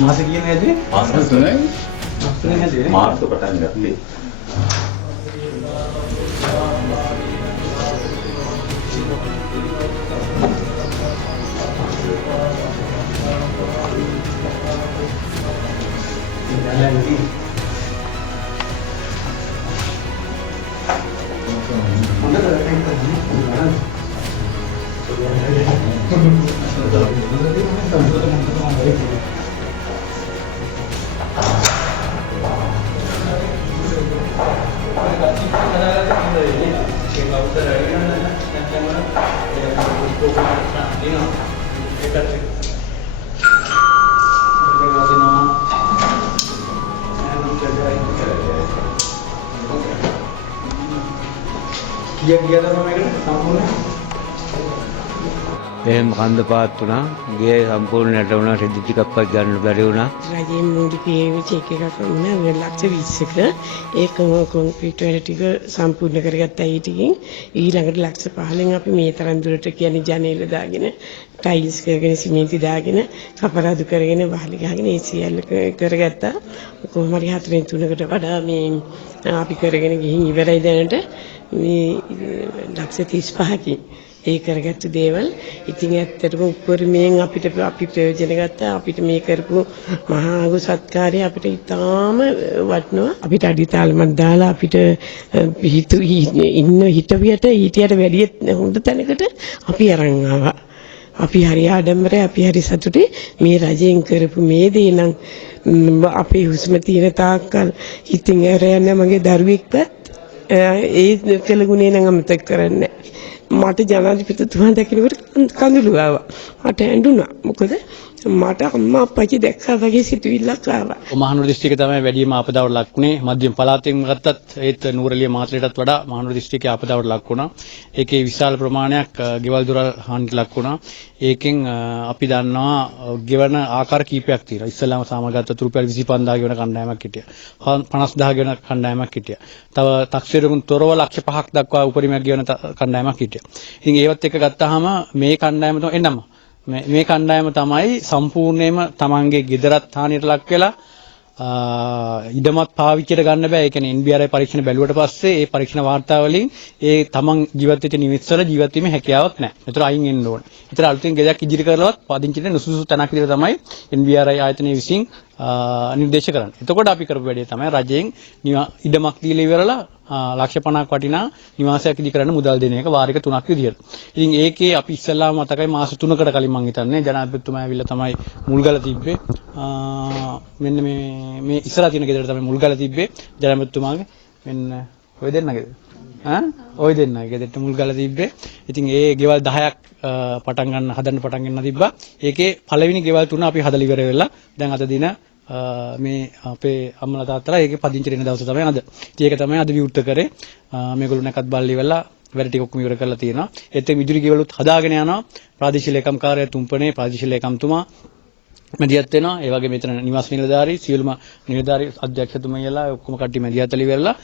මාස කීයද ඇදී? මාස 3යි. මාස 3යි ඇදී. මාර්තු පටන් ගත්තේ. එහෙම කන්ද පාත් වුණා. ගේ සම්පූර්ණයට වුණා. රෙදි ටිකක්වත් ගන්න බැරි වුණා. රජයේ මූලික චෙක් එකක් වුණා ලක්ෂ 20ක ඒක කොන්ක්‍රීට් වැඩ ටික සම්පූර්ණ කරගත්තා. ඒ ටිකෙන් ඊළඟට ලක්ෂ 15න් අපි මේ තරම් දුරට කියන්නේ ජනේල දාගෙන ටයිල්ස් කරගෙන සිමෙන්ති දාගෙන කපරාදු කරගෙන වහලි ගහගෙන ඒ සියල්ල කරගත්තා. කොහොම හරි 4-3කට වඩා මේ අපි කරගෙන ගිහින් ඉවරයි දැනට මේ ලක්ෂ 35කින් ඒ කරගත්තු දේවල්. ඉතින් ඇත්තටම උපරිමයෙන් අපි ප්‍රයෝජන ගත්තා. අපිට මේ කරපු මහා ආගු සත්කාරය අපිට ඉතාම වටිනවා. අපිට අඩිතාලමක් දාලා අපිට හිතවියට ඊටියට වැඩිය හොඳ තැනකට අපි අරන් ආවා. අපි හරි ආඩම්බරයි. අපි හරි සතුටුයි. මේ රජයෙන් කරපු මේ දේ නම් අපේ හුස්ම තියෙන තාක්කල් හිතින් ඇරයන්නේ මගේ දරුවෙක්වත් ඒ කළ ගුණේ නම් අමතක කරන්නේ නැහැ. මට ජනාධිපතිතුමා දැකිනකොට කඳුළු ආවා. මට ඇඬුණා. මොකද මට අම්මා අප්පච්චි දැක්කා වගේ සිතුවිල්ලක් ආවා. මහනුවර දිස්ත්‍රික්කය තමයි වැඩිම ආපදාවට ලක් වුණේ. මධ්‍යම පළාතෙන් ගත්තත් ඒත් නුවරඑළිය මාතලයටත් වඩා මහනුවර දිස්ත්‍රික්කය ආපදාවට ලක් වුණා. ඒකේ විශාල ප්‍රමාණයක් ගෙවල් දොරල් හානිට ලක් වුණා. ඒකෙන් අපි දන්නවා ගෙවන ආකාර කීපයක් තියෙනවා. ඉස්සෙල්ලාම සාමාන්‍යගත රුපියල් 25000 ගෙවන කණ්ඩායමක් හිටියා. 50000 ගෙවන කණ්ඩායමක් හිටියා. තව තක්සේරුන් තොරව ලක්ෂ 5ක් දක්වා උපරිමයක් ගෙවන කණ්ඩායමක් හිටියා. ඉතින් ඒවත් එක ගත්තාම මේ කණ්ඩායම තමයි එන්නම මේ කණ්ඩායම තමයි සම්පූර්ණයෙන්ම තමන්ගේ ගෙදරත් හානියට ලක් වෙලා ඉඩමත් පාවිච්චියට ගන්න බෑ. ඒ කියන්නේ NBRI පරීක්ෂණ බැලුවට පස්සේ ඒ පරීක්ෂණ වාර්තා වලින් ඒ තමන් ජීවත් වෙච්ච නිවෙස්වල ජීවත් වීමේ හැකියාවක් නැහැ. ඒතර අයින් වෙන්න ඕනේ. ඒතර අලුතෙන් ගෙදරක් ඉදිරි කරලවත් පදිංචිට නුසුසු තැනක් විදිහට තමයි NBRI ආයතනය විසින් නිර්දේශ කරන්නේ. එතකොට අපි කරපු වැඩේ තමයි රජයෙන් ඉඩමක් දීලා ඉවරලා ලක්ෂ 50ක් වටිනා නිවාසයක් ඉදි කරන්න මුදල් දෙන එක වාරික 3ක් විදියට. ඉතින් ඒකේ අපි ඉස්සෙල්ලාම මතකයි මාස 3කට කලින් මම හිතන්නේ ජනාධිපතිතුමා ඇවිල්ලා තමයි මුල්ගල තිබ්බේ. මෙන්න මේ ඉස්සරහ තියෙන ගෙදරට තමයි මුල්ගල තිබ්බේ ජනාධිපතිතුමාගේ. මෙන්න ඔය දෙන්නගේද? ඔය දෙන්නගේ ගෙදරට මුල්ගල තිබ්බේ. ඉතින් ඒ ගෙවල් 10ක් හදන්න පටන් ගන්න තිබ්බා. ඒකේ පළවෙනි ගෙවල් 3 අපි හදලා ඉවර වෙලා දැන් අද දින මේ අපේ අම්මලා තාත්තලා ඒකේ පදිංචි වෙන දවස තමයි අද. ඉතින් ඒක තමයි අද විවෘත කරේ. මේගොල්ලෝ නැකත් බල්ලි වෙලා වැඩ ටික ඔක්කොම ඉවර කරලා තියෙනවා. ඒත් මේ විදුලි ගෙවලුත් හදාගෙන යනවා. ප්‍රාදේශීය ලේකම් කාර්යාලය තුම්පනේ ප්‍රාදේශීය ලේකම්තුමා මැදිහත් වෙනවා. ඒ වගේ මෙතන නිවාස නිලධාරී සියලුම නිලධාරී අධ්‍යක්ෂතුමියලා ඔක්කොම කට්ටිය මැදිහත් වෙලා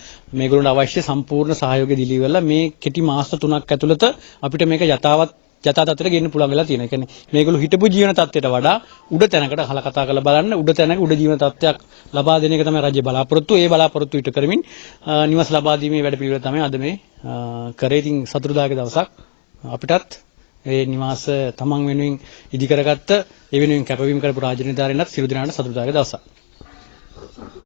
මේගොල්ලන්ට අවශ්‍ය සම්පූර්ණ සහයෝගය දීලා ඉවරලා මේ කෙටි මාස 3ක් ඇතුළත අපිට මේක යථා තත්ත්වයට ගෙන්න පුළුවන් වෙලා තියෙනවා. ඒ කියන්නේ මේගොල්ලෝ හිටපු ජීවන තත්ත්වයට වඩා උඩ තැනකට අහලා කතා කරලා බලන්න උඩ තැනක උඩ ජීවන තත්ත්වයක් ලබා දෙන එක තමයි රජ්‍ය බලාපොරොත්තු. ඒ බලාපොරොත්තු ඉටු කරමින් නිවාස ලබා දීමේ වැඩ පිළිවෙල තමයි අද මේ කරේ. ඉතින් සතුටුදායක දවසක් අපිටත් ඒ නිවාස තමන් වෙනුවෙන් ඉදි කරගත්ත ඒ වෙනුවෙන් කැපවීම කරපු රාජ්‍ය නිලධාරීන්වත් සියලු දෙනාට සතුටුදායක දවසක්.